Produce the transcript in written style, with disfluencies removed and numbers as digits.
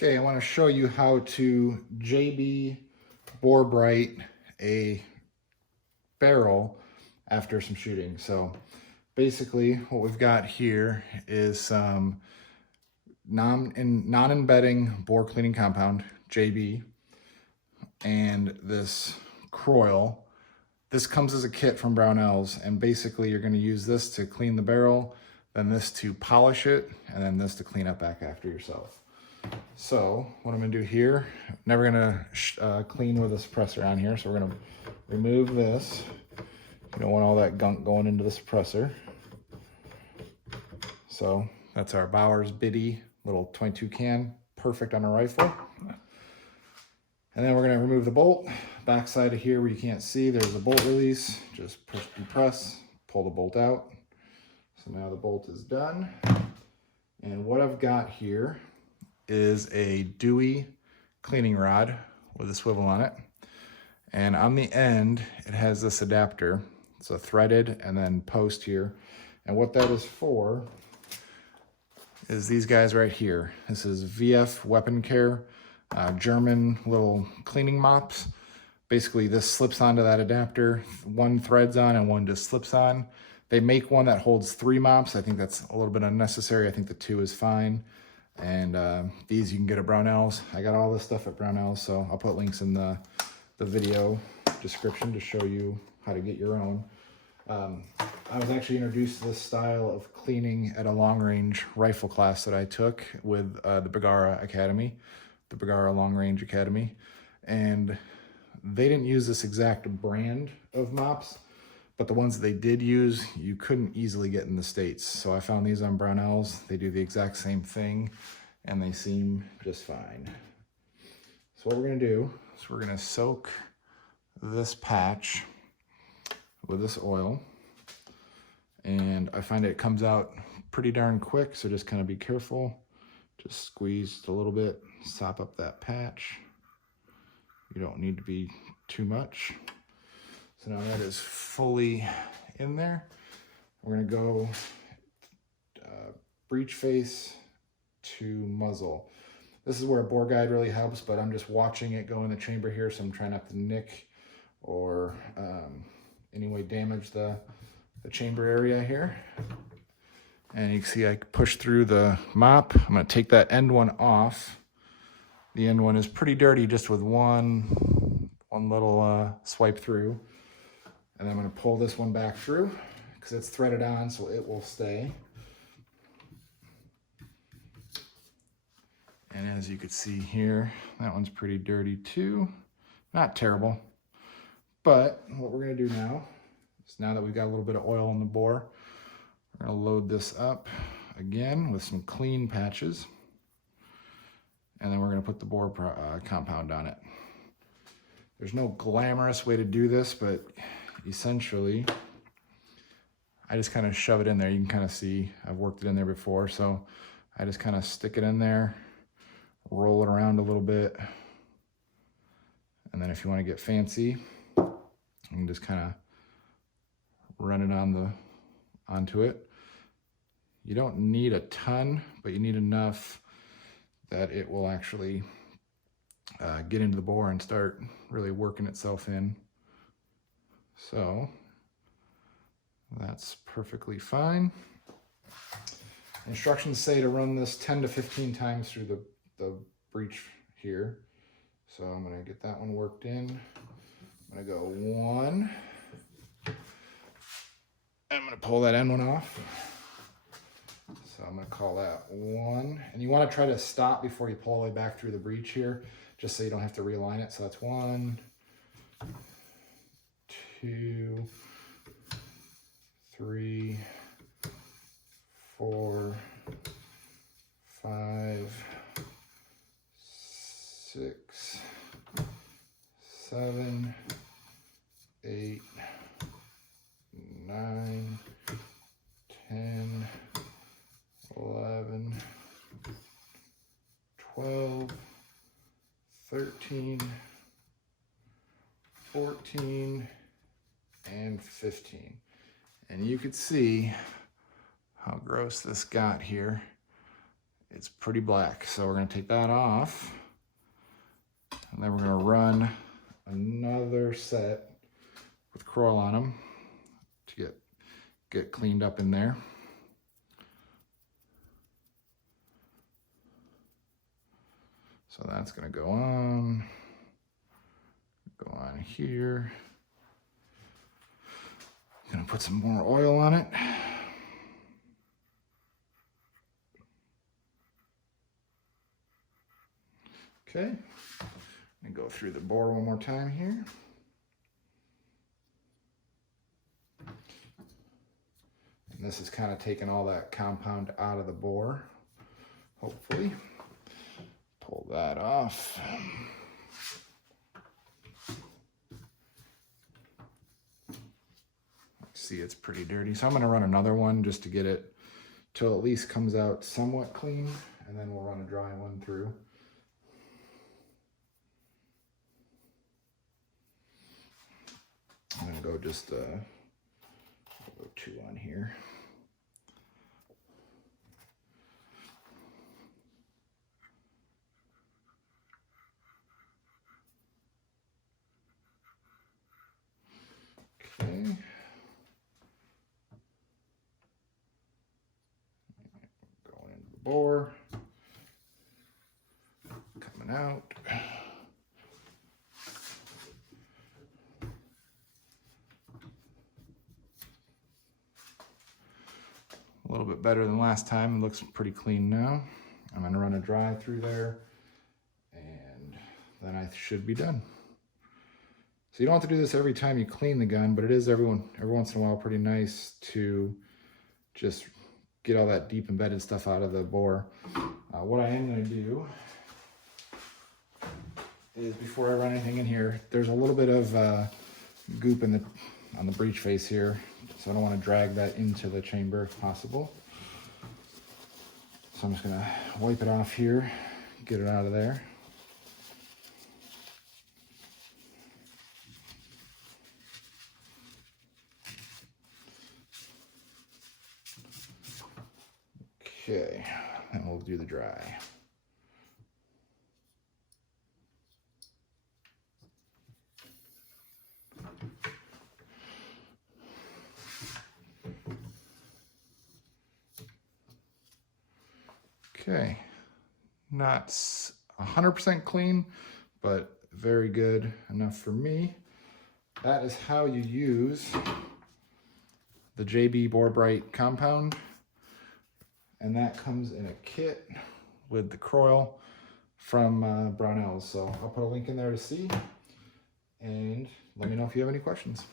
Okay, I want to show you how to JB bore bright a barrel after some shooting. So basically what we've got here is some non-embedding bore cleaning compound, JB, and this Kroil. This comes as a kit from Brownells, and basically you're going to use this to clean the barrel, then this to polish it, and then this to clean up back after yourself. So what I'm going to do here, never going to clean with a suppressor on here, so we're going to remove this. You don't want all that gunk going into the suppressor. So that's our Bowers Biddy little 22 can, perfect on a rifle. And then we're going to remove the bolt. Backside of here where you can't see, there's a bolt release. Just push and press, pull the bolt out. So now the bolt is done. And what I've got here is a Dewey cleaning rod with a swivel on it. And on the end, it has this adapter. It's a threaded and then post here. And what that is for is these guys right here. This is VF Weapon Care, German little cleaning mops. Basically, this slips onto that adapter. One threads on and one just slips on. They make one that holds 3 mops. I think that's a little bit unnecessary. I think the 2 is fine. And these you can get at Brownells. I got all this stuff at Brownells, so I'll put links in the video description to show you how to get your own. I was actually introduced to this style of cleaning at a long-range rifle class that I took with the Bergara Academy, the Bergara Long Range Academy. And they didn't use this exact brand of mops, but the ones that they did use, you couldn't easily get in the States. So I found these on Brownells. They do the exact same thing, and they seem just fine. So what we're gonna do is we're gonna soak this patch with this oil. And I find it comes out pretty darn quick, so just kind of be careful. Just squeeze a little bit, sop up that patch. You don't need to be too much. So now that is fully in there. We're gonna go breech face to muzzle. This is where a bore guide really helps, but I'm just watching it go in the chamber here, so I'm trying not to nick or anyway damage the chamber area here. And you can see I push through the mop. I'm gonna take that end one off. The end one is pretty dirty just with one little swipe through. And then I'm gonna pull this one back through because it's threaded on, so it will stay. And as you can see here, that one's pretty dirty too. Not terrible. But what we're gonna do now is, now that we've got a little bit of oil in the bore, we're gonna load this up again with some clean patches. And then we're gonna put the bore compound on it. There's no glamorous way to do this, but essentially, I just kind of shove it in there. You can kind of see I've worked it in there before, so I just kind of stick it in there, roll it around a little bit, and then if you want to get fancy, you can just kind of run it onto it. You don't need a ton, but you need enough that it will actually get into the bore and start really working itself in. So that's perfectly fine. Instructions say to run this 10 to 15 times through the breech here. So I'm gonna get that one worked in. I'm gonna go 1. I'm gonna pull that end one off. So I'm gonna call that 1. And you wanna try to stop before you pull all the way back through the breech here, just so you don't have to realign it. So that's 1, 2, 3, 4, 5, 6, 7, 8, 9, 10, 11, 12, 13, 14, and 15. And you could see how gross this got here. it's pretty black. So we're gonna take that off. And then we're gonna run another set with Kroil on them to get cleaned up in there. So that's gonna go on here. Gonna put some more oil on it. Okay, and go through the bore one more time here. And this is kind of taking all that compound out of the bore, hopefully. Pull that off. See, it's pretty dirty. So I'm gonna run another one just to get it till at least comes out somewhat clean, and then we'll run a dry one through. I'm gonna go just I'll go 2 on here. Okay. Going into the bore. Coming out. A little bit better than last time. It looks pretty clean now. I'm gonna run a dry through there and then I should be done. So you don't have to do this every time you clean the gun, but it is every once in a while pretty nice to just get all that deep embedded stuff out of the bore. What I am gonna do is, before I run anything in here, there's a little bit of goop on the breech face here, so I don't want to drag that into the chamber if possible. So I'm just gonna wipe it off here, get it out of there. Okay, and we'll do the dry. Okay, not 100% clean, but very good enough for me. That is how you use the JB Bore Bright compound. And that comes in a kit with the Kroil from Brownells. So I'll put a link in there to see, and let me know if you have any questions.